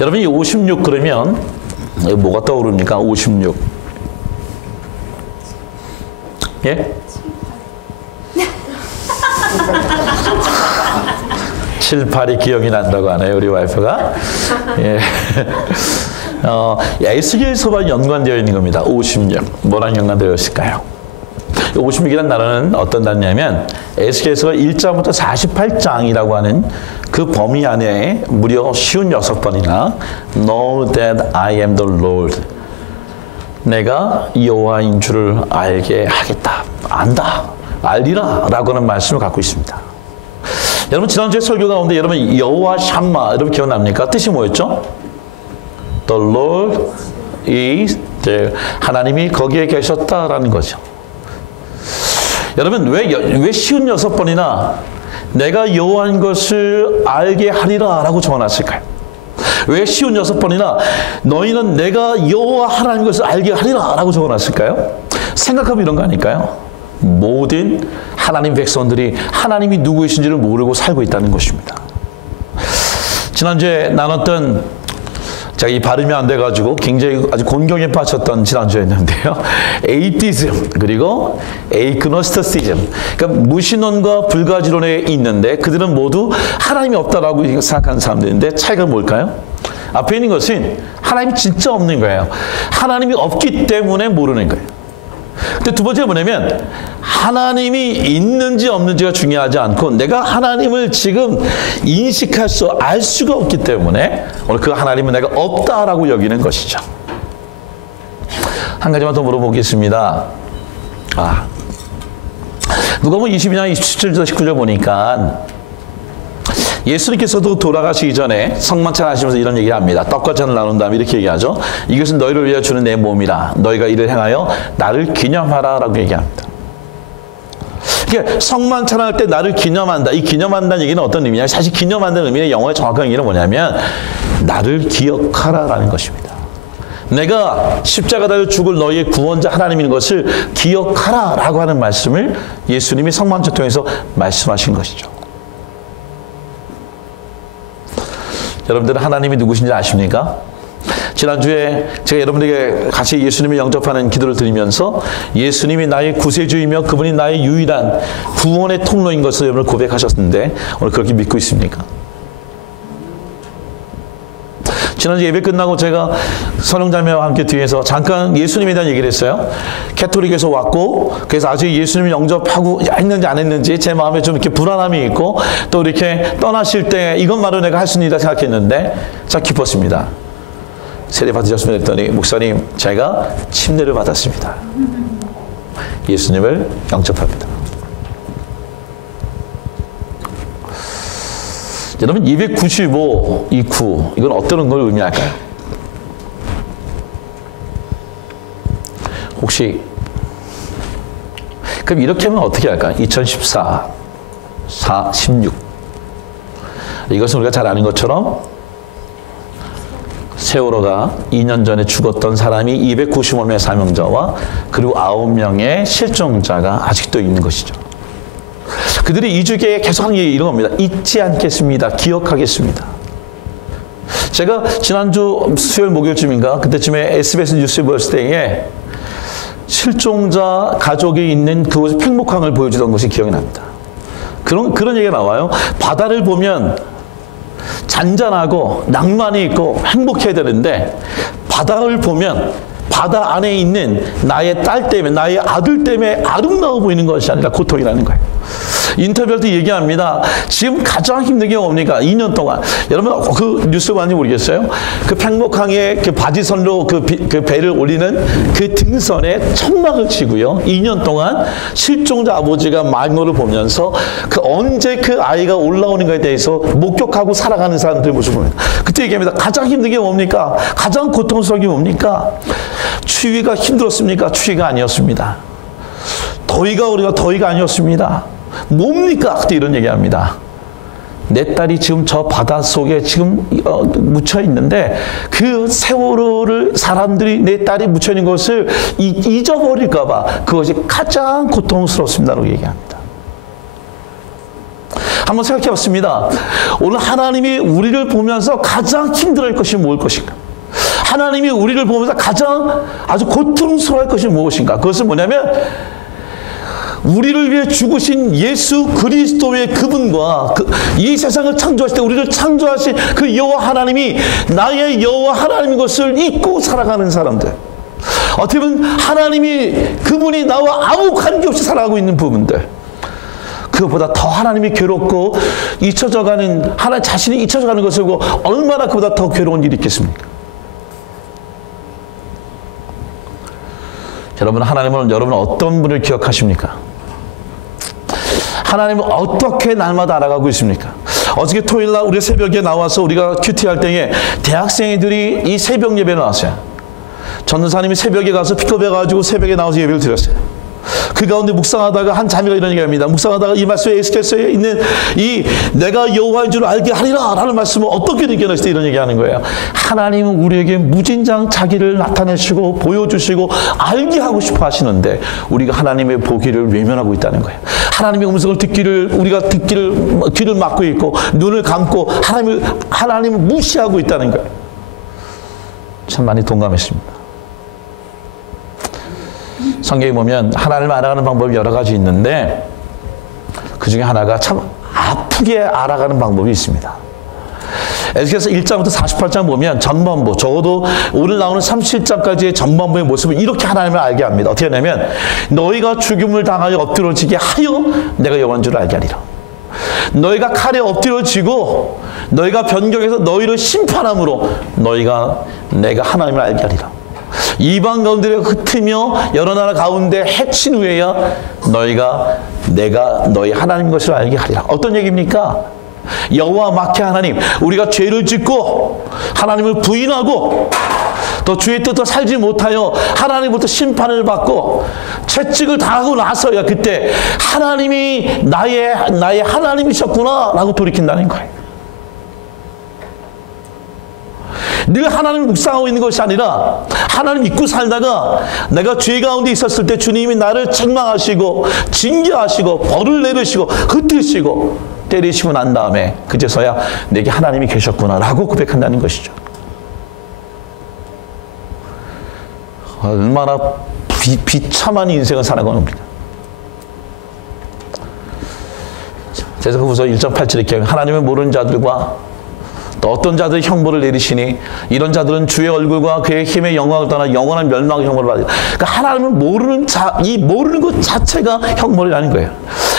여러분이 56 그러면 뭐가 떠오릅니까? 56. 예? 7, 8이 기억이 난다고 하네요, 우리 와이프가. 예. 에스겔서와 연관되어 있는 겁니다. 56. 뭐랑 연관되어 있을까요? 56이라는 단어는 어떤 단어냐면 에스겔서가 1장부터 48장이라고 하는 그 범위 안에 무려 56번이나 Know that I am the Lord. 내가 여호와인 줄을 알게 하겠다. 안다. 알리라. 라고 하는 말씀을 갖고 있습니다. 여러분 지난주에 설교 가운데 여러분 여호와 샴마 여러분 기억납니까? 뜻이 뭐였죠? The Lord is there. 하나님이 거기에 계셨다라는 거죠. 여러분 왜 56번이나 내가 여호와인 것을 알게 하리라 라고 적어놨을까요? 왜 56번이나 너희는 내가 여호와 하나님 것을 알게 하리라 라고 적어놨을까요? 생각하면 이런 거 아닐까요? 모든 하나님 백성들이 하나님이 누구이신지를 모르고 살고 있다는 것입니다. 지난주에 나눴던 제가 이 발음이 안 돼가지고 굉장히 아주 곤경에 빠졌던 지난주였는데요. 에이티즘 그리고 에이그노스티시즘. 그러니까 무신론과 불가지론에 있는데 그들은 모두 하나님이 없다라고 생각하는 사람들인데 차이가 뭘까요? 앞에 있는 것은 하나님이 진짜 없는 거예요. 하나님이 없기 때문에 모르는 거예요. 근데 두 번째는 뭐냐면 하나님이 있는지 없는지가 중요하지 않고 내가 하나님을 지금 인식할 수, 알 수가 없기 때문에 오늘 그 하나님은 내가 없다라고 여기는 것이죠. 한 가지만 더 물어보겠습니다. 누가복음 22장 27절 19절 보니까 예수님께서도 돌아가시기 전에 성만찬 하시면서 이런 얘기를 합니다. 떡과 잔을 나눈 다음에 이렇게 얘기하죠. 이것은 너희를 위하여 주는 내 몸이라. 너희가 이를 행하여 나를 기념하라 라고 얘기합니다. 그러니까 성만찬 할 때 나를 기념한다. 이 기념한다는 얘기는 어떤 의미냐? 사실 기념한다는 의미의 영어의 정확한 의미는 뭐냐면 나를 기억하라 라는 것입니다. 내가 십자가 달려 죽을 너희의 구원자 하나님인 것을 기억하라 라고 하는 말씀을 예수님이 성만찬 통해서 말씀하신 것이죠. 여러분들은 하나님이 누구신지 아십니까? 지난주에 제가 여러분들에게 같이 예수님을 영접하는 기도를 드리면서 예수님이 나의 구세주이며 그분이 나의 유일한 구원의 통로인 것을 여러분 고백하셨는데 오늘 그렇게 믿고 있습니까? 지난주 예배 끝나고 제가 선영자매와 함께 뒤에서 잠깐 예수님에 대한 얘기를 했어요. 캐톨릭에서 왔고 그래서 아직 예수님을 영접하고 했는지 안 했는지 제 마음에 좀 이렇게 불안함이 있고 또 이렇게 떠나실 때 이것만으로 내가 할 수 있다 생각했는데 참 기뻤습니다. 세례 받으셨으면 했더니 목사님 제가 침례를 받았습니다. 예수님을 영접합니다. 여러분 295, 이 9 이건 어떤 걸 의미할까요? 혹시 그럼 이렇게 하면 어떻게 할까요? 2014, 4, 16 이것은 우리가 잘 아는 것처럼 세월호가 2년 전에 죽었던 사람이 295명의 사명자와 그리고 9명의 실종자가 아직도 있는 것이죠. 그들이 2주기에 계속 하는 얘기 이런 겁니다. 잊지 않겠습니다. 기억하겠습니다. 제가 지난주 수요일 목요일쯤인가 그때쯤에 SBS 뉴스 봤을 때에 실종자 가족이 있는 그곳의 팽목항을 보여주던 것이 기억이 납니다. 그런 얘기가 나와요. 바다를 보면 잔잔하고 낭만이 있고 행복해야 되는데 바다를 보면 바다 안에 있는 나의 딸 때문에 나의 아들 때문에 아름다워 보이는 것이 아니라 고통이라는 거예요. 인터뷰할 때 얘기합니다. 지금 가장 힘든 게 뭡니까? 2년 동안. 여러분 그 뉴스 봤는지 모르겠어요? 그 팽목항에 그 바지선로 그 배를 올리는 그 등선에 천막을 치고요. 2년 동안 실종자 아버지가 망로를 보면서 그 언제 그 아이가 올라오는 것에 대해서 목격하고 살아가는 사람들의 모습을 봅니다. 그때 얘기합니다. 가장 힘든 게 뭡니까? 가장 고통스러운 게 뭡니까? 추위가 힘들었습니까? 추위가 아니었습니다. 우리가 더위가 아니었습니다. 뭡니까? 그때 이런 얘기합니다. 내 딸이 지금 저 바닷속에 지금 묻혀 있는데 그 세월호를 사람들이 내 딸이 묻혀 있는 것을 잊어버릴까 봐 그것이 가장 고통스럽습니다라고 얘기합니다. 한번 생각해 봤습니다. 오늘 하나님이 우리를 보면서 가장 힘들어할 것이 무엇일 것인가? 하나님이 우리를 보면서 가장 아주 고통스러워할 것이 무엇인가? 그것은 뭐냐면 우리를 위해 죽으신 예수 그리스도의 그분과 이 세상을 창조하실 때 우리를 창조하신 그 여호와 하나님이 나의 여호와 하나님인 것을 잊고 살아가는 사람들. 어떻게 보면 하나님이 그분이 나와 아무 관계없이 살아가고 있는 부분들. 그것보다 더 하나님이 괴롭고 잊혀져가는 하나님 자신이 잊혀져가는 것을 보고 얼마나 그보다 더 괴로운 일이 있겠습니까? 하나님은 여러분 어떤 분을 기억하십니까? 하나님은 어떻게 날마다 알아가고 있습니까? 어저께 토요일날 우리 새벽에 나와서 우리가 큐티할 때에 대학생들이 이 새벽 예배에 나왔어요. 전도사님이 새벽에 가서 픽업해가지고 새벽에 나와서 예배를 드렸어요. 그 가운데 묵상하다가 한 자매가 이런 얘기합니다. 묵상하다가 이 말씀에 에스겔서에 있는 이 내가 여호와인 줄 알게 하리라 라는 말씀을 어떻게 느껴냈을 때 이런 얘기하는 거예요. 하나님은 우리에게 무진장 자기를 나타내시고 보여주시고 알게 하고 싶어 하시는데 우리가 하나님의 보기를 외면하고 있다는 거예요. 하나님의 음성을 듣기를 우리가 귀를 막고 있고 눈을 감고 하나님을 무시하고 있다는 거예요. 참 많이 동감했습니다. 성경에 보면 하나님을 알아가는 방법이 여러 가지 있는데 그 중에 하나가 참 아프게 알아가는 방법이 있습니다. 에스겔서 1장부터 48장 보면 전반부, 적어도 오늘 나오는 37장까지의 전반부의 모습을 이렇게 하나님을 알게 합니다. 어떻게 하냐면 너희가 죽임을 당하여 엎드러지게 하여 내가 여호와인 줄 알게 하리라. 너희가 칼에 엎드러지고 너희가 변경해서 너희를 심판함으로 너희가 내가 하나님을 알게 하리라. 이방 가운데를 흩으며 여러 나라 가운데 해친 후에야 너희가 내가 너희 하나님인 것을 알게 하리라. 어떤 얘기입니까? 여호와 마케 하나님, 우리가 죄를 짓고 하나님을 부인하고 또 주의 뜻대로 살지 못하여 하나님부터 심판을 받고 채찍을 당하고 나서야 그때 하나님이 나의 하나님이셨구나 라고 돌이킨다는 거예요. 늘 하나님을 묵상하고 있는 것이 아니라 하나님 믿고 살다가 내가 죄 가운데 있었을 때 주님이 나를 책망하시고 징계하시고 벌을 내리시고 흩으시고 때리시고 난 다음에 그제서야 내게 하나님이 계셨구나 라고 고백한다는 것이죠. 얼마나 비참한 인생을 살아가는 겁니다. 제사후서 1.87에 이렇게 하나님을 모르는 자들과 또 어떤 자들이 형벌을 내리시니 이런 자들은 주의 얼굴과 그의 힘의 영광을 떠나 영원한 멸망의 형벌을 받으리라. 그러니까 하나님을 모르는 모르는 것 자체가 형벌이 아닌 거예요.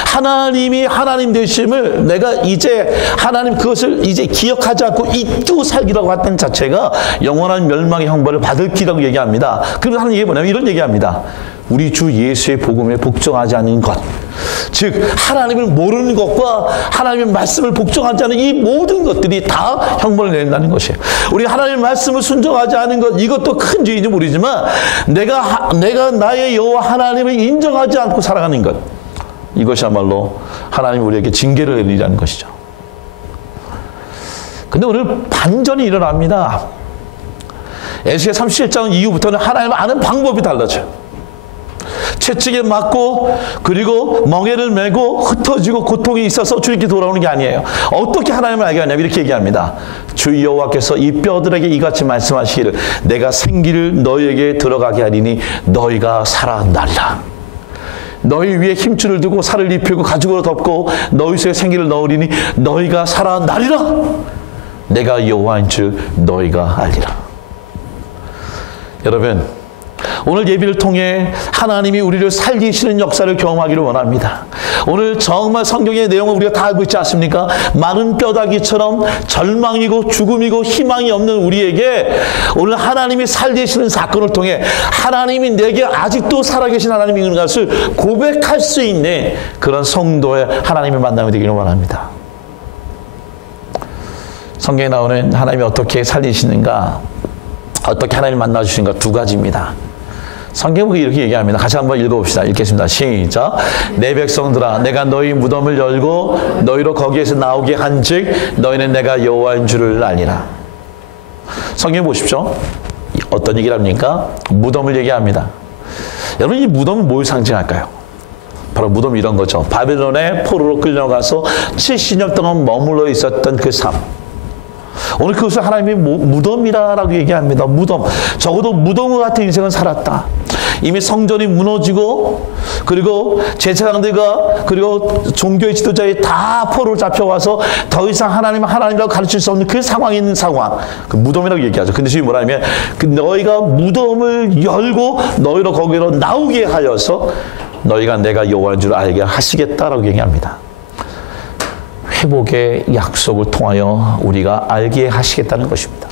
하나님이 하나님 되심을 내가 이제 하나님 그것을 이제 기억하지 않고 잊고 살기라고 했던 자체가 영원한 멸망의 형벌을 받을 길이라고 얘기합니다. 그래서 하는 얘기 뭐냐면 이런 얘기합니다. 우리 주 예수의 복음에 복종하지 않는 것, 즉 하나님을 모르는 것과 하나님의 말씀을 복종하지 않는 이 모든 것들이 다 형벌을 내린다는 것이에요. 우리가 하나님의 말씀을 순종하지 않은 것, 이것도 큰 죄인지 모르지만 내가 나의 여호와 하나님을 인정하지 않고 살아가는 것, 이것이야말로 하나님이 우리에게 징계를 내리라는 것이죠. 근데 오늘 반전이 일어납니다. 에스겔 37장 이후부터는 하나님을 아는 방법이 달라져요. 채찍에 맞고 그리고 멍에를 메고 흩어지고 고통이 있어서 주님께 돌아오는 게 아니에요. 어떻게 하나님을 알게 하냐면 이렇게 얘기합니다. 주 여호와께서 이 뼈들에게 이같이 말씀하시기를 내가 생기를 너희에게 들어가게 하리니 너희가 살아나리라. 너희 위에 힘줄을 두고 살을 입히고 가죽으로 덮고 너희 속에 생기를 넣으리니 너희가 살아나리라. 내가 여호와인 줄 너희가 알리라. 여러분, 오늘 예비를 통해 하나님이 우리를 살리시는 역사를 경험하기를 원합니다. 오늘 정말 성경의 내용을 우리가 다 알고 있지 않습니까? 마른 뼈다귀처럼 절망이고 죽음이고 희망이 없는 우리에게 오늘 하나님이 살리시는 사건을 통해 하나님이 내게 아직도 살아계신 하나님인 것을 고백할 수 있는 그런 성도의 하나님의 만남이 되기를 원합니다. 성경에 나오는 하나님이 어떻게 살리시는가, 어떻게 하나님을 만나주시는가 두 가지입니다. 성경은 이렇게 얘기합니다. 같이 한번 읽어봅시다. 읽겠습니다. 시작. 내 백성들아, 내가 너희 무덤을 열고 너희로 거기에서 나오게 한즉 너희는 내가 여호와인 줄을 알리라. 성경 보십시오. 어떤 얘기를 합니까? 무덤을 얘기합니다. 여러분, 이 무덤은 뭘 상징할까요? 바로 무덤 이런 거죠. 바벨론의 포로로 끌려가서 70년 동안 머물러 있었던 그 삶. 오늘 그것을 하나님이 무덤이라고 얘기합니다. 무덤. 적어도 무덤과 같은 인생은 살았다. 이미 성전이 무너지고, 그리고 제사장들과 그리고 종교의 지도자들이 다 포로로 잡혀와서 더 이상 하나님이라고 가르칠 수 없는 그 상황에 있는 상황. 그 무덤이라고 얘기하죠. 근데 지금 뭐라 하면 그 너희가 무덤을 열고 너희로 거기로 나오게 하여서 너희가 내가 여호와인 줄 알게 하시겠다라고 얘기합니다. 회복의 약속을 통하여 우리가 알게 하시겠다는 것입니다.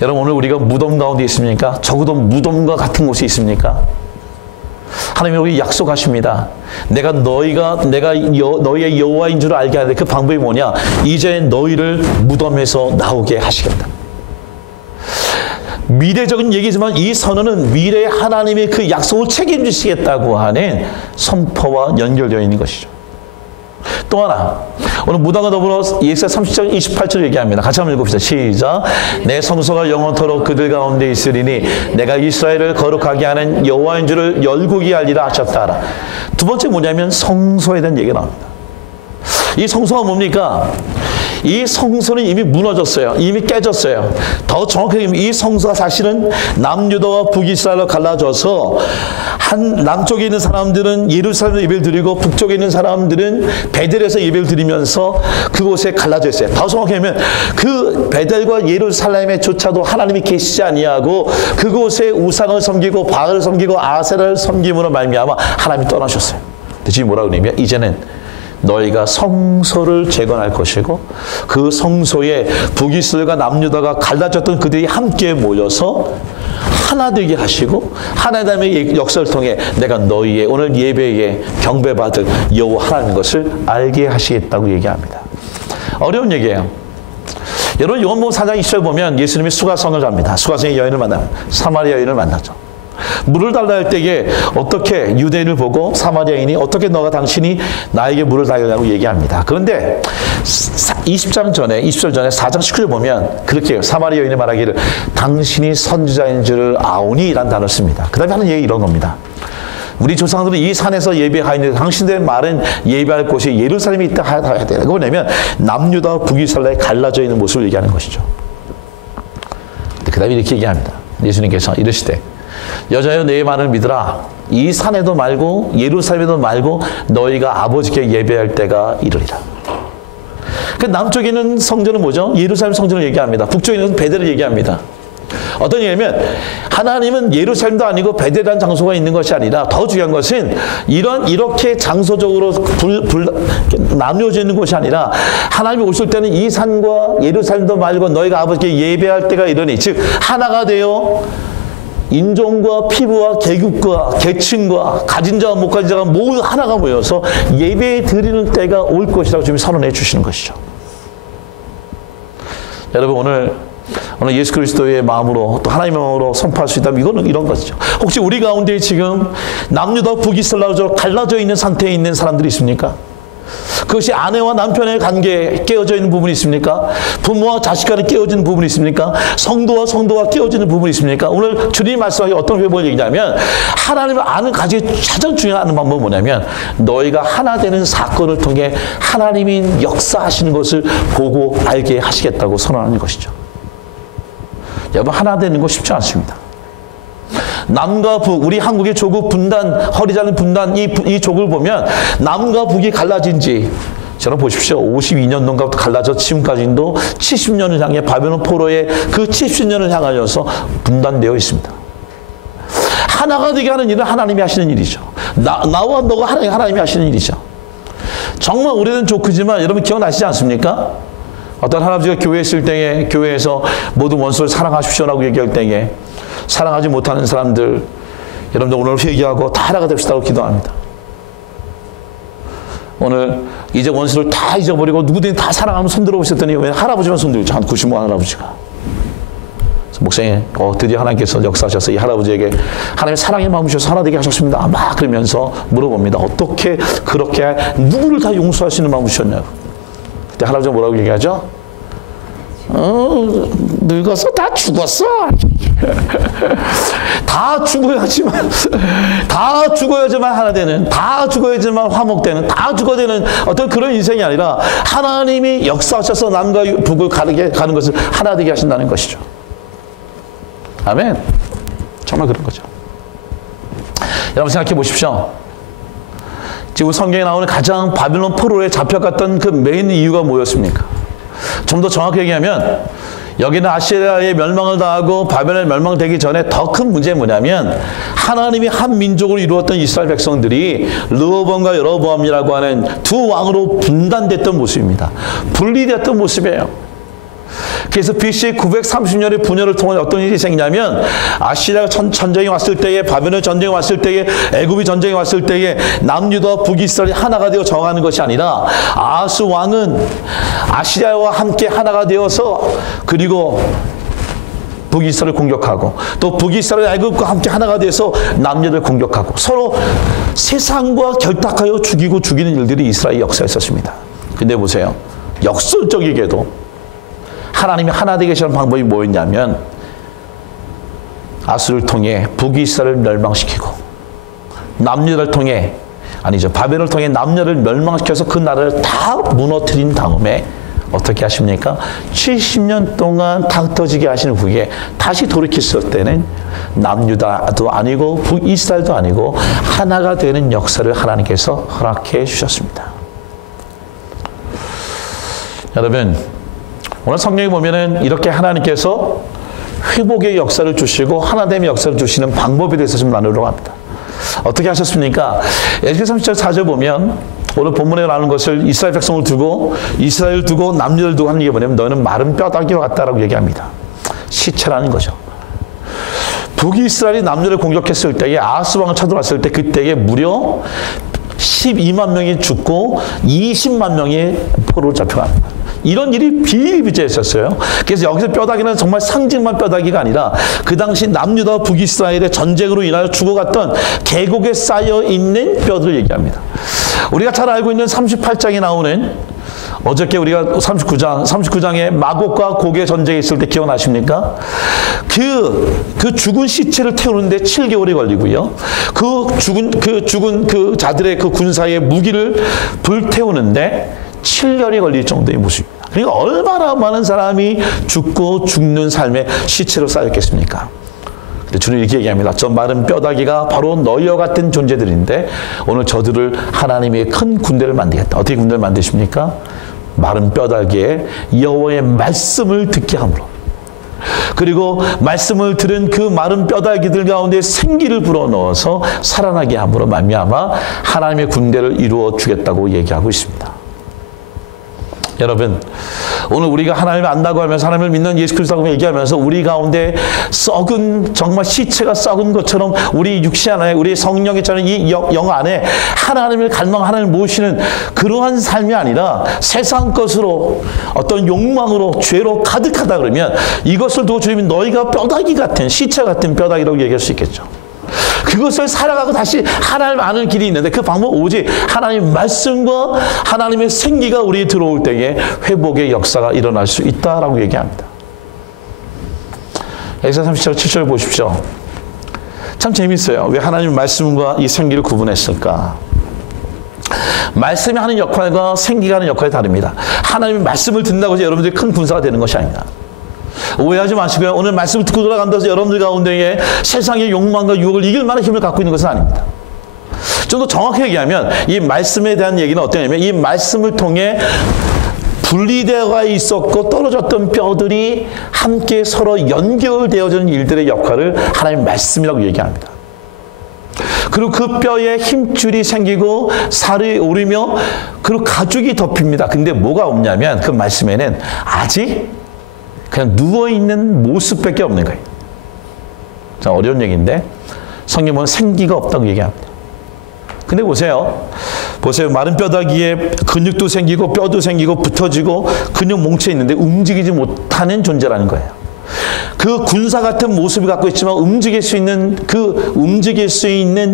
여러분, 오늘 우리가 무덤 가운데 있습니까? 적어도 무덤과 같은 곳에 있습니까? 하나님이 우리 약속하십니다. 내가 너희의 여호와인 줄 알게 하는데 그 방법이 뭐냐? 이제 너희를 무덤에서 나오게 하시겠다. 미래적인 얘기지만 이 선언은 미래에 하나님의 그 약속을 책임지시겠다고 하는 선포와 연결되어 있는 것이죠. 또 하나, 오늘 무덤과 더불어 예수야 30장 28절 얘기합니다. 같이 한번 읽읍시다. 시작. 내 성소가 영원토록 그들 가운데 있으리니 내가 이스라엘을 거룩하게 하는 여호와인 줄을 열국이 알리라 하셨다. 두 번째 뭐냐면 성소에 대한 얘기가 나옵니다. 이 성소가 뭡니까? 이 성소는 이미 무너졌어요. 이미 깨졌어요. 더 정확하게 이 성소가 사실은 남유다와 북이스라엘로 갈라져서 남쪽에 있는 사람들은 예루살렘에서 예배를 드리고 북쪽에 있는 사람들은 베델에서 예배를 드리면서 그곳에 갈라져 있어요. 더 정확히 하면 그 베델과 예루살렘에조차도 하나님이 계시지 아니하고 그곳에 우상을 섬기고 바알을 섬기고 아세라를 섬김으로 말미암아 하나님이 떠나셨어요. 근데 지금 뭐라고 그러냐면 이제는 너희가 성소를 재건할 것이고 그 성소에 북이스라엘과 남유다가 갈라졌던 그들이 함께 모여서 하나 되게 하시고 하나님의 역사를 통해 내가 너희의 오늘 예배에 경배받을 여호와 하나님인 것을 알게 하시겠다고 얘기합니다. 어려운 얘기예요. 여러분 요한복음 4장 20절 보면 예수님이 수가성을 갑니다. 수가성의 여인을 만나요. 사마리아 여인을 만나죠. 물을 달라 할 때에 어떻게 유대인을 보고 사마리아인이 어떻게 너가 당신이 나에게 물을 달라고 얘기합니다. 그런데 20절 전에 4장 19절 보면 그렇게 해요. 사마리아 여인이 말하기를 당신이 선지자인 줄을 아오니 라는 단어를 씁니다. 그 다음에 하는 얘기 이런 겁니다. 우리 조상들은 이 산에서 예배하였는데 당신들의 말은 예배할 곳이 예루살렘에 있다 해야 돼요. 그거 뭐냐면 남유다와 북이스라엘에 갈라져 있는 모습을 얘기하는 것이죠. 그 다음에 이렇게 얘기합니다. 예수님께서 이르시되 여자여 내 말을 믿으라. 이 산에도 말고 예루살렘에도 말고 너희가 아버지께 예배할 때가 이르리라. 그 남쪽에 있는 성전은 뭐죠? 예루살렘 성전을 얘기합니다. 북쪽에 있는 베델을 얘기합니다. 어떤 얘기냐면 하나님은 예루살렘도 아니고 베델이라는 장소가 있는 것이 아니라 더 중요한 것은 이렇게 장소적으로 나뉘어져 있는 것이 아니라 하나님이 오실 때는 이 산과 예루살렘도 말고 너희가 아버지께 예배할 때가 이르니 즉 하나가 되어 인종과 피부와 계급과 계층과 가진 자와 못 가진 자가 모두 하나가 모여서 예배 드리는 때가 올 것이라고 지금 선언해 주시는 것이죠. 여러분 오늘 예수 그리스도의 마음으로 또 하나님의 마음으로 선포할 수 있다면 이거는 이런 것이죠. 혹시 우리 가운데 지금 남유다 북이스라엘로 갈라져 있는 상태에 있는 사람들이 있습니까? 그것이 아내와 남편의 관계에 깨어져 있는 부분이 있습니까? 부모와 자식 간에 깨어지는 부분이 있습니까? 성도와 깨어지는 부분이 있습니까? 오늘 주님 말씀하기 어떤 회복을 얘기냐면 하나님을 아는 가장 중요한 방법은 뭐냐면 너희가 하나 되는 사건을 통해 하나님이 역사하시는 것을 보고 알게 하시겠다고 선언하는 것이죠. 여러분 하나 되는 거 쉽지 않습니다. 남과 북, 우리 한국의 조국 분단, 허리 잘린 분단, 이 족을 보면 남과 북이 갈라진 지, 저는 보십시오. 52년도부터 갈라져 지금까지도 70년을 향해 바벨론 포로의 그 70년을 향하여서 분단되어 있습니다. 하나가 되게 하는 일은 하나님이 하시는 일이죠. 나와 너가 하나님이 하시는 일이죠. 정말 오래된 조크지만 여러분 기억나시지 않습니까? 어떤 할아버지가 교회에 있을 때에 교회에서 모든 원수를 사랑하십시오라고 얘기할 때에 사랑하지 못하는 사람들 여러분들 오늘 회개하고 다 하나가 됩시다고 기도합니다. 오늘 이제 원수를 다 잊어버리고 누구든지 다 사랑하면 손들어 보셨더니 왜 할아버지만 손들죠? 한 95한 할아버지가. 목사님 드디어 하나님께서 역사하셔서 이 할아버지에게 하나님의 사랑의 마음을 주셔서 하나 되게 하셨습니다. 막 그러면서 물어봅니다. 어떻게 그렇게 누구를 다 용서할 수 있는 마음을 주셨냐고. 그때 할아버지가 뭐라고 얘기하죠? 늙어서 다 죽었어. 다 죽어야지만 하나 되는, 다 죽어야지만 화목되는, 다 죽어야 되는 어떤 그런 인생이 아니라 하나님이 역사하셔서 남과 북을 가는 것을 하나 되게 하신다는 것이죠. 아멘. 정말 그런 거죠. 여러분 생각해 보십시오. 지금 성경에 나오는 가장 바빌론 포로에 잡혀갔던 그 메인 이유가 뭐였습니까? 좀 더 정확히 얘기하면 여기는 아시리아의 멸망을 당하고 바벨론에 멸망되기 전에 더 큰 문제는 뭐냐면 하나님이 한 민족으로 이루었던 이스라엘 백성들이 르호보암과 여로보암이라고 하는 두 왕으로 분단됐던 모습입니다. 분리됐던 모습이에요. 그래서 BC 930년의 분열을 통해 어떤 일이 생기냐면 아시리아 전쟁이 왔을 때에, 바벨론 전쟁이 왔을 때에, 애굽이 전쟁이 왔을 때에 남유다와 북이스라엘이 하나가 되어 정하는 것이 아니라 아하스 왕은 아시리아와 함께 하나가 되어서 그리고 북이스라엘을 공격하고 또 북이스라엘 애굽과 함께 하나가 돼서 남유다를 공격하고 서로 세상과 결탁하여 죽이는 일들이 이스라엘 역사에 있었습니다. 근데 보세요. 역설적이게도 하나님이 하나 되게 하시는 방법이 뭐였냐면 아수를 통해 북이스라엘을 멸망시키고 남유다를 통해 바벨론을 통해 남유다를 멸망시켜서 그 나라를 다 무너뜨린 다음에 어떻게 하십니까? 70년 동안 다 흩어지게 하신 후에 다시 돌이켰을 때는 남유다도 아니고 북이스라엘도 아니고 하나가 되는 역사를 하나님께서 허락해 주셨습니다. 여러분, 오늘 성경에 보면은 이렇게 하나님께서 회복의 역사를 주시고 하나됨의 역사를 주시는 방법에 대해서 좀 나누려고 합니다. 어떻게 하셨습니까? 에스겔 30장 4절 보면 오늘 본문에 나오는 것을 이스라엘 백성을 두고 이스라엘을 두고 남유다를 두고 하는 게 뭐냐면 너는 마른 뼈다귀와 같다라고 얘기합니다. 시체라는 거죠. 북이스라엘이 남유다를 공격했을 때에 아하스 왕을 쳐들어왔을 때 그때에 무려 12만 명이 죽고 20만 명이 포로로 잡혀갑니다. 이런 일이 비일비재했었어요. 그래서 여기서 뼈다귀는 정말 상징만 뼈다귀가 아니라 그 당시 남유다와 북이스라엘의 전쟁으로 인하여 죽어갔던 계곡에 쌓여있는 뼈들을 얘기합니다. 우리가 잘 알고 있는 38장에 나오는 어저께 우리가 39장에 마곡과 곡의 전쟁이 있을 때 기억나십니까? 그 죽은 시체를 태우는데 7개월이 걸리고요. 그 죽은 그 자들의 그 군사의 무기를 불태우는데 7년이 걸릴 정도의 모습입니다. 그러니까 얼마나 많은 사람이 죽고 죽는 삶의 시체로 쌓였겠습니까? 근데 주님 이렇게 얘기합니다. 저 마른 뼈다귀가 바로 너희와 같은 존재들인데 오늘 저들을 하나님의 큰 군대를 만들겠다. 어떻게 군대를 만드십니까? 마른 뼈다귀에 여호와의 말씀을 듣게 함으로, 그리고 말씀을 들은 그 마른 뼈다귀들 가운데 생기를 불어넣어서 살아나게 함으로 말미암아 하나님의 군대를 이루어 주겠다고 얘기하고 있습니다. 여러분, 오늘 우리가 하나님을 안다고 하면서 하나님을 믿는 예수 그리스도라고 얘기하면서 우리 가운데 썩은, 정말 시체가 썩은 것처럼 우리 육신 안에, 우리 성령의 저는 이 영 안에 하나님을 갈망, 하나님을 모시는 그러한 삶이 아니라 세상 것으로 어떤 욕망으로 죄로 가득하다 그러면 이것을 두고 주님이 너희가 뼈다귀 같은, 시체 같은 뼈다귀라고 얘기할 수 있겠죠. 그것을 살아가고 다시 하나님 아는 길이 있는데 그 방법 오직 하나님의 말씀과 하나님의 생기가 우리에 들어올 때에 회복의 역사가 일어날 수 있다라고 얘기합니다. 에스겔 37장 7절 보십시오. 참 재밌어요. 왜 하나님의 말씀과 이 생기를 구분했을까? 말씀이 하는 역할과 생기가 하는 역할이 다릅니다. 하나님의 말씀을 듣는다고 해서 여러분들이 큰 군사가 되는 것이 아닙니다. 오해하지 마시고요. 오늘 말씀을 듣고 돌아간다고 해서 여러분들 가운데에 세상의 욕망과 유혹을 이길 만한 힘을 갖고 있는 것은 아닙니다. 좀 더 정확히 얘기하면 이 말씀에 대한 얘기는 어떠냐면 이 말씀을 통해 분리되어 있었고 떨어졌던 뼈들이 함께 서로 연결되어지는 일들의 역할을 하나님의 말씀이라고 얘기합니다. 그리고 그 뼈에 힘줄이 생기고 살이 오르며 그리고 가죽이 덮입니다. 근데 뭐가 없냐면 그 말씀에는 아직 그냥 누워있는 모습밖에 없는 거예요. 자, 어려운 얘기인데 성경 보면 생기가 없다고 얘기합니다. 근데 보세요. 마른 뼈다귀에 근육도 생기고 뼈도 생기고 붙어지고 근육 뭉쳐 있는데 움직이지 못하는 존재라는 거예요. 그 군사 같은 모습을 갖고 있지만 움직일 수 있는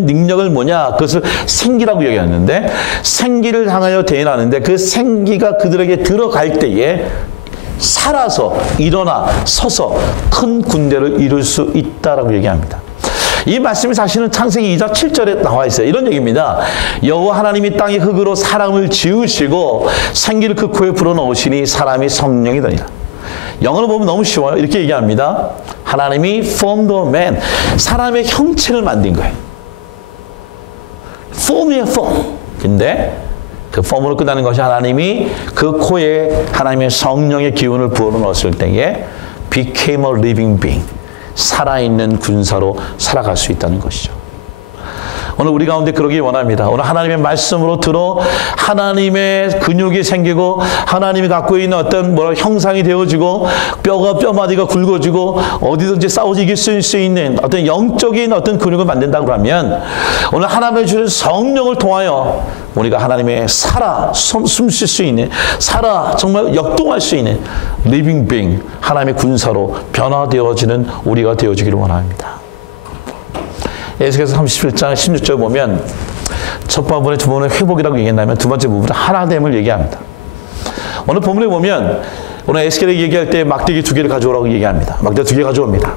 능력을 뭐냐? 그것을 생기라고 얘기하는데 생기를 향하여 대인하는데 그 생기가 그들에게 들어갈 때에 살아서 일어나 서서 큰 군대를 이룰 수 있다라고 얘기합니다. 이 말씀이 사실은 창세기 2장 7절에 나와 있어요. 이런 얘기입니다. 여호와 하나님이 땅의 흙으로 사람을 지으시고 생기를 그 코에 불어넣으시니 사람이 성령이 되니라. 영어로 보면 너무 쉬워요. 이렇게 얘기합니다. 하나님이 formed a man, 사람의 형체를 만든 거예요. form이에요, form. 근데 그 form으로 끝나는 것이 하나님이 그 코에 하나님의 성령의 기운을 부어넣었을 때에 became a living being, 살아있는 군사로 살아갈 수 있다는 것이죠. 오늘 우리 가운데 그러기 원합니다. 오늘 하나님의 말씀으로 들어 하나님의 근육이 생기고 하나님이 갖고 있는 어떤 형상이 되어지고 뼈마디가 굵어지고 어디든지 싸워서 이길 수 있는 어떤 영적인 어떤 근육을 만든다고 하면 오늘 하나님의 주신 성령을 통하여 우리가 하나님의 숨 쉴 수 있는 정말 역동할 수 있는 리빙 빙 하나님의 군사로 변화되어지는 우리가 되어지기를 원합니다. 에스겔서 37장 16절 보면 첫 부분에 두 부분은 회복이라고 얘기했다면 두 번째 부분은 하나됨을 얘기합니다. 오늘 본문에 보면 오늘 에스겔이 얘기할 때 막대기 2개를 가져오라고 얘기합니다. 막대기 2개 가져옵니다.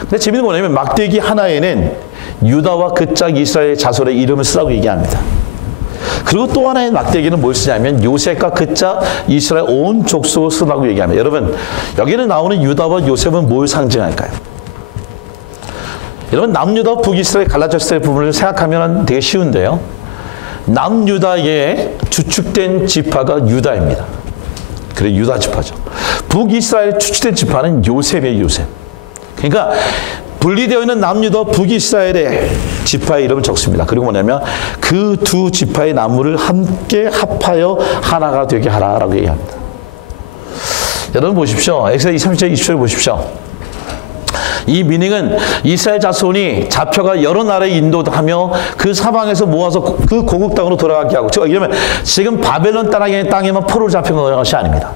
근데 재미있는 건 뭐냐면 막대기 하나에는 유다와 그 짝 이스라엘 자손의 이름을 쓰라고 얘기합니다. 그리고 또 하나의 막대기는 뭘 쓰냐면 요셉과 그 짝 이스라엘 온 족속을 쓰라고 얘기합니다. 여러분 여기는 나오는 유다와 요셉은 뭘 상징할까요? 여러분 남유다 북이스라엘 갈라졌을 때 부분을 생각하면 되게 쉬운데요. 남유다의 주축된 지파가 유다입니다. 그래 유다 지파죠. 북이스라엘 주축된 지파는 요셉이에요. 요셉. 그러니까 분리되어 있는 남유다 북이스라엘의 지파의 이름을 적습니다. 그리고 뭐냐면 그 두 지파의 나무를 함께 합하여 하나가 되게 하라라고 얘기합니다. 여러분 보십시오. 엑소더 30절 20절 보십시오. 이 미닝은 이스라엘 자손이 잡혀가 여러 나라에 인도하며 그 사방에서 모아서 그 고국 땅으로 돌아가게 하고, 이러면 지금 바벨론 땅에만 포로로 잡힌 것이 아닙니다.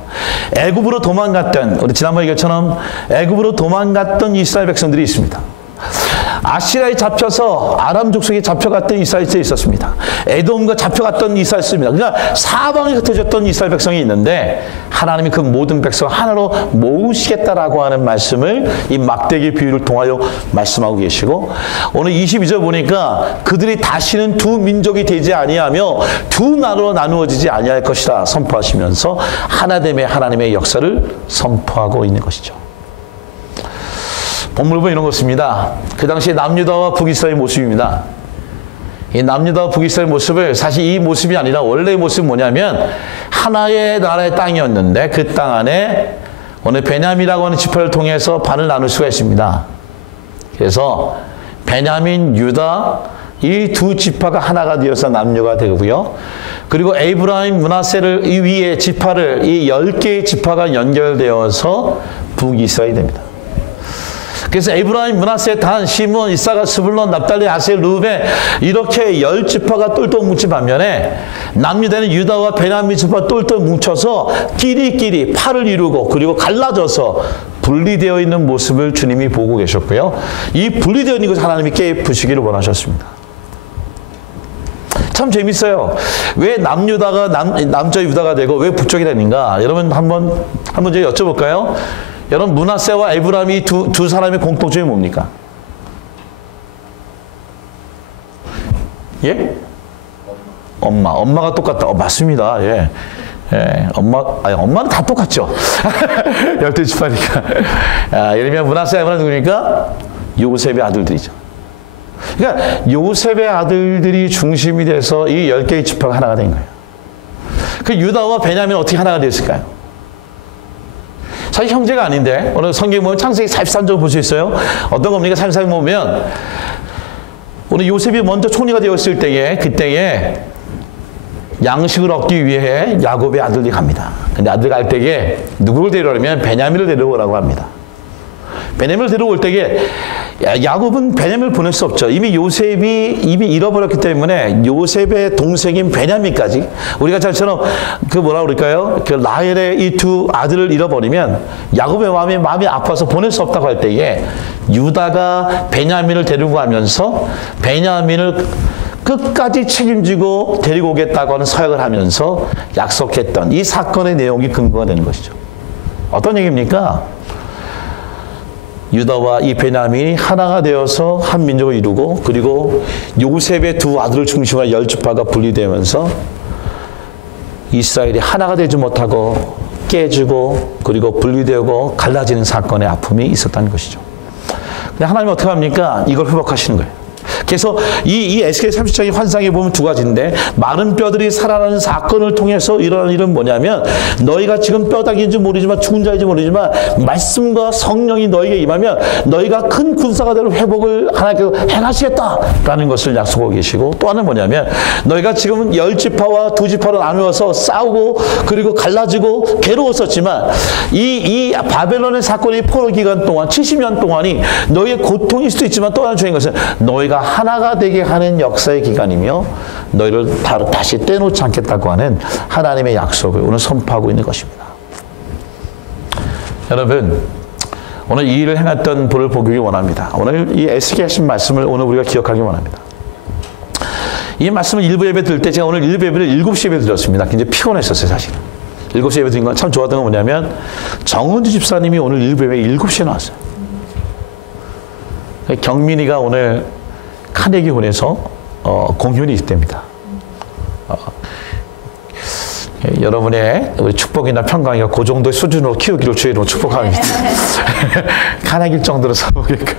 애굽으로 도망갔던, 우리 지난번에 얘기처럼 애굽으로 도망갔던 이스라엘 백성들이 있습니다. 아시리아에 잡혀서 아람 족속에 잡혀갔던 이스라엘이 있었습니다. 에돔과 잡혀갔던 이스라엘이 있습니다. 그러니까 사방에 흩어졌던 이스라엘 백성이 있는데 하나님이 그 모든 백성을 하나로 모으시겠다라고 하는 말씀을 이 막대기 비유를 통하여 말씀하고 계시고, 오늘 22절 보니까 그들이 다시는 두 민족이 되지 아니하며 두 나라로 나누어지지 아니할 것이라 선포하시면서 하나됨의 하나님의 역사를 선포하고 있는 것이죠. 본문을 보면 이런 것입니다. 그 당시 남유다와 북이스라엘 모습입니다. 이 남유다와 북이스라엘 모습을, 사실 이 모습이 아니라 원래의 모습은 뭐냐면 하나의 나라의 땅이었는데 그 땅 안에 오늘 베냐민이라고 하는 지파를 통해서 반을 나눌 수가 있습니다. 그래서 베냐민, 유다 이 두 지파가 하나가 되어서 남유가 되고요. 그리고 에이브라임, 므낫세를 이 위에 지파를 이 10개의 지파가 연결되어서 북이스라엘이 됩니다. 그래서 에브라임, 므낫세, 단, 시므온, 이사가, 스불론, 납달리, 아셀, 루벤 이렇게 10지파가 똘똘 뭉친 반면에 남유다는 유다와 베냐민 지파 똘똘 뭉쳐서 끼리끼리 팔을 이루고 그리고 갈라져서 분리되어 있는 모습을 주님이 보고 계셨고요. 이 분리되어 있는 것을 하나님이 깨부시기를 원하셨습니다. 참 재밌어요. 왜 남유다가 남자 유다가 되고 왜 북쪽이 되는가? 여러분 한번 제가 여쭤볼까요? 여러분 므낫세와 에브라임이 두 사람의 공통점이 뭡니까? 예? 엄마가 똑같다. 맞습니다. 예. 예. 엄마는 다 똑같죠. 12지파니까. 예를 들면 므낫세, 에브라임 누구니까? 요셉의 아들들이죠. 그러니까 요셉의 아들들이 중심이 돼서 이 10개의 지파가 하나가 된 거예요. 그 유다와 베냐민은 어떻게 하나가 됐을까요? 사실 형제가 아닌데, 오늘 성경 보면 창세기 43절 볼 수 있어요. 어떤 겁니까? 43절 보면, 오늘 요셉이 먼저 총리가 되었을 때에, 그때에 양식을 얻기 위해 야곱의 아들들이 갑니다. 근데 아들 갈 때에 누구를 데려오려면 베냐민을 데려오라고 합니다. 베냐민을 데려올 때에 야곱은 베냐민을 보낼 수 없죠. 이미 요셉이 잃어버렸기 때문에 요셉의 동생인 베냐민까지, 우리가 잘처럼 그 뭐라 그럴까요? 그 라헬의 이 두 아들을 잃어버리면 야곱의 마음이 아파서 보낼 수 없다고 할 때에 유다가 베냐민을 데리고 가면서 베냐민을 끝까지 책임지고 데리고 오겠다고 하는 서약을 하면서 약속했던 이 사건의 내용이 근거가 되는 것이죠. 어떤 얘기입니까? 유다와 이 베냐민이 하나가 되어서 한 민족을 이루고 그리고 요셉의 두 아들을 중심으로 10지파가 분리되면서 이스라엘이 하나가 되지 못하고 깨지고 그리고 분리되고 갈라지는 사건의 아픔이 있었다는 것이죠. 근데 하나님은 어떻게 합니까? 이걸 회복하시는 거예요. 그래서 이 에스겔 30장의 환상에 보면 두 가지인데 마른 뼈들이 살아나는 사건을 통해서 일어나는 일은 뭐냐면 너희가 지금 뼈다귀인지 모르지만 죽은 자인지 모르지만 말씀과 성령이 너희에게 임하면 너희가 큰 군사가 되는 회복을 하나님께서 행하시겠다라는 것을 약속하고 계시고 또 하나는 뭐냐면 너희가 지금 10지파와 2지파로 나누어서 싸우고 그리고 갈라지고 괴로웠었지만 이 바벨론의 사건이 포로 기간 동안 70년 동안이 너희의 고통일 수도 있지만 또 하나 중요한 것은 너희가 하나가 되게 하는 역사의 기간이며 너희를 바로 다시 떼놓지 않겠다고 하는 하나님의 약속을 오늘 선포하고 있는 것입니다. 여러분 오늘 이 일을 행했던 분을 보기 원합니다. 오늘 이 에스겔 하신 말씀을 오늘 우리가 기억하기 원합니다. 이 말씀을 일부 예배 드릴 때 제가 오늘 일부 예배를 7시 예배 드렸습니다. 굉장히 피곤했었어요 사실. 7시 예배 드린 건 참 좋았던 건 뭐냐면 정은주 집사님이 오늘 일부 예배 7시에 나왔어요. 경민이가 오늘 카네기홀에서 공연이 있답니다. 여러분의 우리 축복이나 평강이가 그 정도의 수준으로 키우기를 주의로 축복합니다. 카네기일 정도로 사보니까.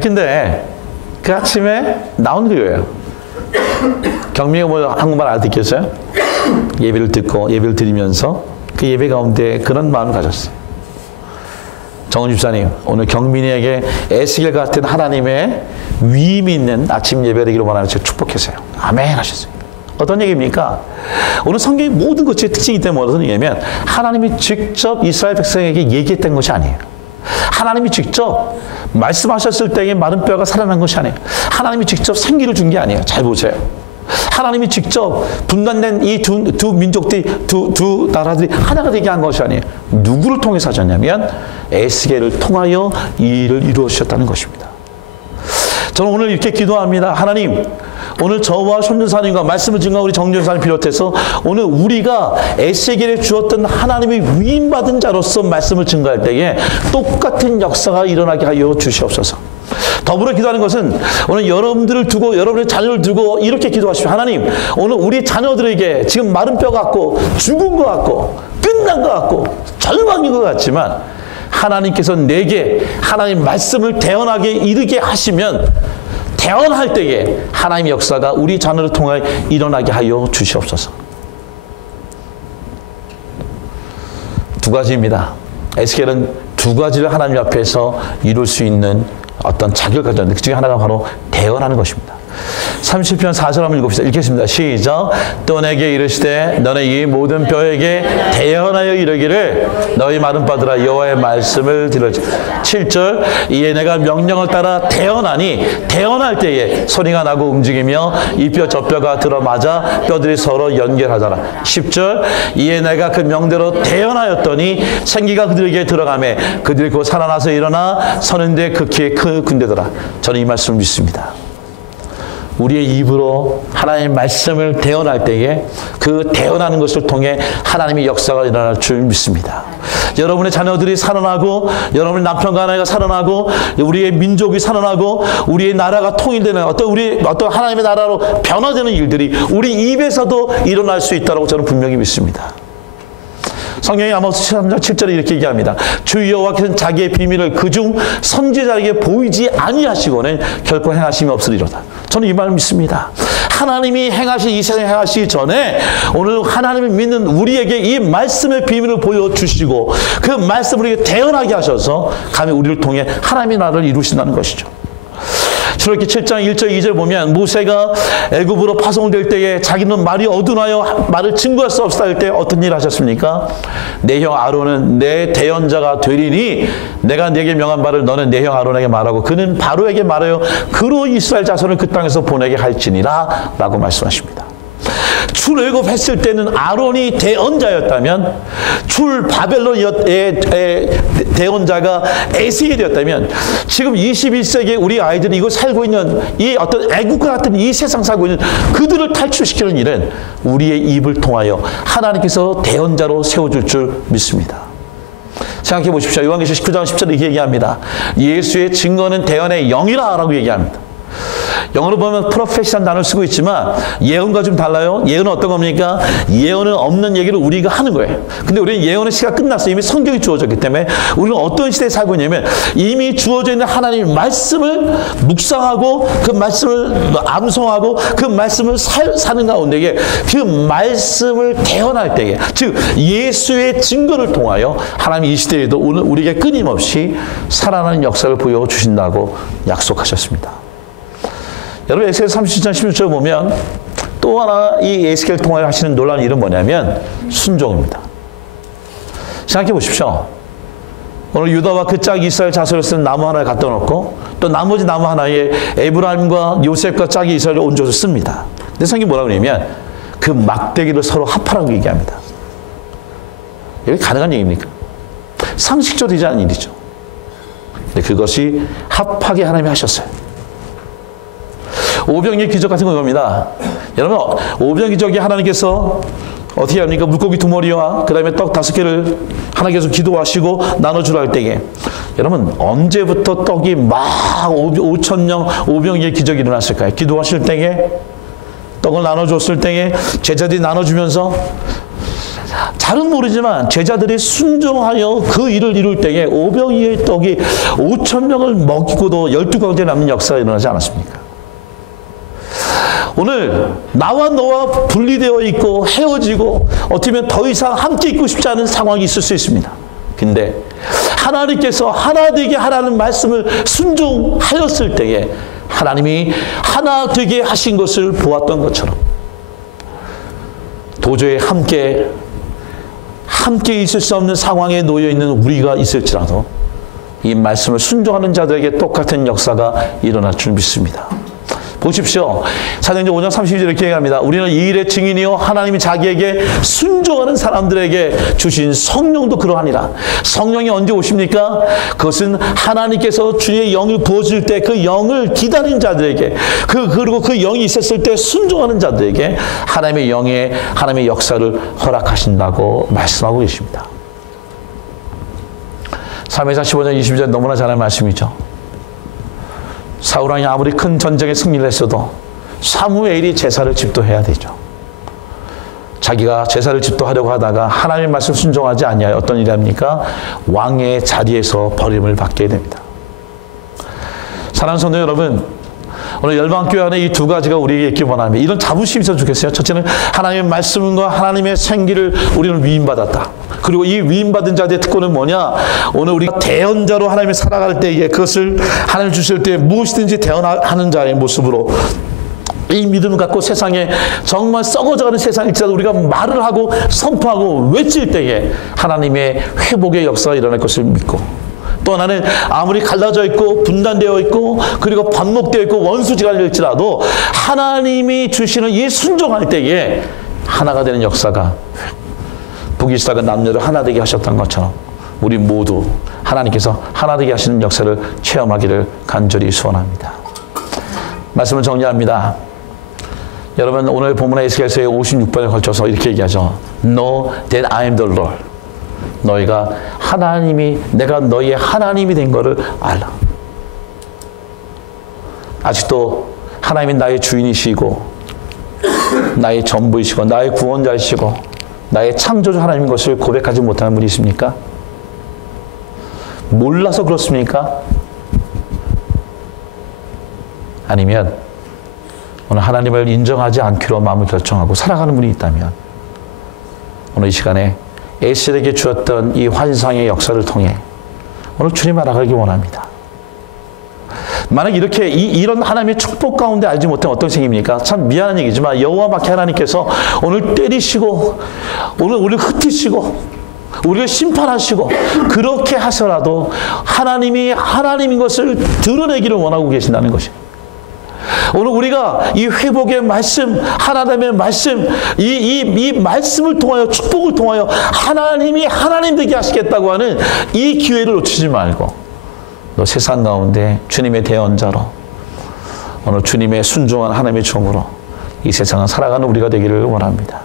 근데 그 아침에 나온 거예요. 경민이가 뭐 한국말 알아듣겠어요? 예배를 듣고 예배를 드리면서 그 예배 가운데 그런 마음을 가졌어요. 정은 집사님, 오늘 경민이에게 에스겔 같은 하나님의 위임이 있는 아침 예배되기를 원하는 제가 축복했어요. 아멘 하셨어요. 어떤 얘기입니까? 오늘 성경의 모든 것의 특징이 때문에 어떤 얘기냐면 하나님이 직접 이스라엘 백성에게 얘기했던 것이 아니에요. 하나님이 직접 말씀하셨을 때에 마른 뼈가 살아난 것이 아니에요. 하나님이 직접 생기를 준 게 아니에요. 잘 보세요. 하나님이 직접 분단된 이 두 민족들이 두 나라들이 하나가 되게 한 것이 아니에요. 누구를 통해서 하셨냐면 에스겔을 통하여 이 일을 이루어주셨다는 것입니다. 저는 오늘 이렇게 기도합니다. 하나님, 오늘 저와 손전사님과 말씀을 증거한 우리 정전사님 비롯해서 오늘 우리가 에스겔에 주었던 하나님의 위임받은 자로서 말씀을 증거할 때에 똑같은 역사가 일어나게 하여 주시옵소서. 더불어 기도하는 것은 오늘 여러분들을 두고 여러분의 자녀를 두고 이렇게 기도하십시오. 하나님, 오늘 우리 자녀들에게 지금 마른 뼈 같고 죽은 것 같고 끝난 것 같고 절망인 것 같지만 하나님께서 내게 하나님 말씀을 대언하게 이르게 하시면 대언할 때에 하나님의 역사가 우리 자녀를 통해 일어나게 하여 주시옵소서. 두 가지입니다. 에스겔은 두 가지를 하나님 앞에서 이룰 수 있는 어떤 자격을 가졌는데 그 중에 하나가 바로 대언하는 것입니다. 30편 4절 한번 읽읍시다. 읽겠습니다. 시작. 또 내게 이르시되 너네 이 모든 뼈에게 대언하여 이르기를 너희 마른 뼈들아 여호와의 말씀을 들을지. 7절. 이에 내가 명령을 따라 대언하니 대언할 때에 소리가 나고 움직이며 이 뼈 저 뼈가 들어맞아 뼈들이 서로 연결하더라. 10절. 이에 내가 그 명대로 대언하였더니 생기가 그들에게 들어가매 그들이 곧 살아나서 일어나 서는데 극히 큰 군대더라. 저는 이 말씀을 믿습니다. 우리의 입으로 하나님의 말씀을 대언할 때에 그 대언하는 것을 통해 하나님의 역사가 일어날 줄 믿습니다. 여러분의 자녀들이 살아나고 여러분의 남편과 아내가 살아나고 우리의 민족이 살아나고 우리의 나라가 통일되는 어떤 하나님의 나라로 변화되는 일들이 우리 입에서도 일어날 수 있다고 저는 분명히 믿습니다. 성경이 아모스 3장 7절에 이렇게 얘기합니다. 주 여호와께서는 자기의 비밀을 그중 선지자에게 보이지 아니하시고는 결코 행하심이 없으리로다. 저는 이 말을 믿습니다. 하나님이 이 세상에 행하시기 전에 오늘 하나님을 믿는 우리에게 이 말씀의 비밀을 보여주시고 그 말씀을 우리에게 대언하게 하셔서 감히 우리를 통해 하나님의 나라를 이루신다는 것이죠. 출애굽기 7장 1절 2절 보면 모세가 애굽으로 파송될 때에 자기는 말이 어두나여 말을 증거할 수 없다 할 때 어떤 일을 하셨습니까? 내 형 아론은 내 대언자가 되리니 내가 네게 명한 바를 너는 내 형 아론에게 말하고 그는 바로에게 말하여 그로 이스라엘 자손을 그 땅에서 보내게 할지니라 라고 말씀하십니다. 출애굽했을 때는 아론이 대언자였다면 바벨론의 대언자가 에스겔이었다면 지금 21세기에 우리 아이들이 이거 살고 있는 이 어떤 애국과 같은 이 세상 살고 있는 그들을 탈출시키는 일은 우리의 입을 통하여 하나님께서 대언자로 세워줄 줄 믿습니다. 생각해 보십시오. 요한계시록 19장 10절에 이렇게 얘기합니다. 예수의 증거는 대언의 영이라 라고 얘기합니다. 영어로 보면 프로페시라는 단어를 쓰고 있지만 예언과 좀 달라요. 예언은 어떤 겁니까? 예언은 없는 얘기를 우리가 하는 거예요. 근데 우리는 예언의 시가 끝났어요. 이미 성경이 주어졌기 때문에 우리는 어떤 시대에 살고 있냐면 이미 주어져 있는 하나님의 말씀을 묵상하고 그 말씀을 암송하고 그 말씀을 사는 가운데에 그 말씀을 대언할 때에 즉 예수의 증거를 통하여 하나님이 이 시대에도 오늘 우리에게 끊임없이 살아나는 역사를 보여주신다고 약속하셨습니다. 여러분 에스겔 37장 16절 보면 또 하나 이 에스겔 통하여 하시는 놀라운 일은 뭐냐면 순종입니다. 생각해 보십시오. 오늘 유다와 그 짝이 이스라엘 자손을 쓴 나무 하나를 갖다 놓고 또 나머지 나무 하나에 에브라임과 요셉과 짝이 이스라엘을 얹어서 씁니다. 근데 성경이 뭐라고 그러냐면 그 막대기를 서로 합하라고 얘기합니다. 이게 가능한 얘기입니까? 상식적으로 되지 않은 일이죠. 근데 그것이 합하게 하나님이 하셨어요. 오병이의 기적 같은 겁니다. 여러분 오병이적이 하나님께서 어떻게 합니까? 물고기 2마리와 그 다음에 떡 5개를 하나님께서 기도하시고 나눠주라 할 때에 여러분 언제부터 떡이 막 5,000명 오병이의 기적이 일어났을까요? 기도하실 때에 떡을 나눠줬을 때에 제자들이 나눠주면서 잘은 모르지만 제자들이 순종하여 그 일을 이룰 때에 오병이의 떡이 5,000명을 먹이고도 12가운데 남는 역사가 일어나지 않았습니까? 오늘 나와 너와 분리되어 있고 헤어지고 어떻게 보면 더 이상 함께 있고 싶지 않은 상황이 있을 수 있습니다. 근데 하나님께서 하나 되게 하라는 말씀을 순종하였을 때에 하나님이 하나 되게 하신 것을 보았던 것처럼 도저히 함께 있을 수 없는 상황에 놓여 있는 우리가 있을지라도 이 말씀을 순종하는 자들에게 똑같은 역사가 일어날 줄 믿습니다. 보십시오. 사도행전 5장 32절 이렇게 얘기합니다. 우리는 이 일의 증인이요 하나님이 자기에게 순종하는 사람들에게 주신 성령도 그러하니라. 성령이 언제 오십니까? 그것은 하나님께서 주의 영을 부어줄 때 그 영을 기다린 자들에게 그리고 그 영이 있었을 때 순종하는 자들에게 하나님의 역사를 허락하신다고 말씀하고 계십니다. 사무엘상 15장 22절 너무나 잘 아는 말씀이죠. 사울왕이 아무리 큰 전쟁에 승리를 했어도 사무엘이 제사를 집도해야 되죠. 자기가 제사를 집도하려고 하다가 하나님의 말씀 순종하지 아니하여 어떤 일이 합니까? 왕의 자리에서 버림을 받게 됩니다. 사랑하는 성도 여러분, 오늘 열방교회 안에 이 두 가지가 우리에게 있기 원합니다. 이런 자부심이 있어도 좋겠어요. 첫째는 하나님의 말씀과 하나님의 생기를 우리는 위임받았다. 그리고 이 위임받은 자들의 특권은 뭐냐? 오늘 우리가 대언자로 하나님을 살아갈 때에 그것을 하나님 주실 때 무엇이든지 대언하는 자의 모습으로 이 믿음을 갖고 세상에 정말 썩어져가는 세상일지라도 우리가 말을 하고 선포하고 외칠 때에 하나님의 회복의 역사가 일어날 것을 믿고 또 하나는 아무리 갈라져 있고 분단되어 있고 그리고 반목되어 있고 원수지간일지라도 하나님이 주시는 이 순종할 때에 하나가 되는 역사가 북이스라엘과 남녀를 하나 되게 하셨던 것처럼 우리 모두 하나님께서 하나 되게 하시는 역사를 체험하기를 간절히 소원합니다. 말씀을 정리합니다. 여러분 오늘 본문의 에스겔서의 56번에 걸쳐서 이렇게 얘기하죠. Know that I am the Lord. 너희가 내가 너희의 하나님이 된 것을 알라. 아직도 하나님이 나의 주인이시고 나의 전부이시고 나의 구원자이시고 나의 창조주 하나님인 것을 고백하지 못하는 분이 있습니까? 몰라서 그렇습니까? 아니면 오늘 하나님을 인정하지 않기로 마음을 결정하고 살아가는 분이 있다면 오늘 이 시간에 에스겔에게 주었던 이 환상의 역사를 통해 오늘 주님 알아가기 원합니다. 만약 이렇게 이런 하나님의 축복 가운데 알지 못하면 어떤 생깁니까? 참 미안한 얘기지만 여호와밖에 하나님께서 오늘 때리시고 오늘 우리를 흩으시고 우리를 심판하시고 그렇게 하셔라도 하나님이 하나님인 것을 드러내기를 원하고 계신다는 것입니다. 오늘 우리가 이 회복의 말씀, 하나님의 말씀, 이 말씀을 통하여 축복을 통하여 하나님이 하나님 되게 하시겠다고 하는 이 기회를 놓치지 말고 너 세상 가운데 주님의 대언자로 오늘 주님의 순종한 하나님의 종으로 이 세상을 살아가는 우리가 되기를 원합니다.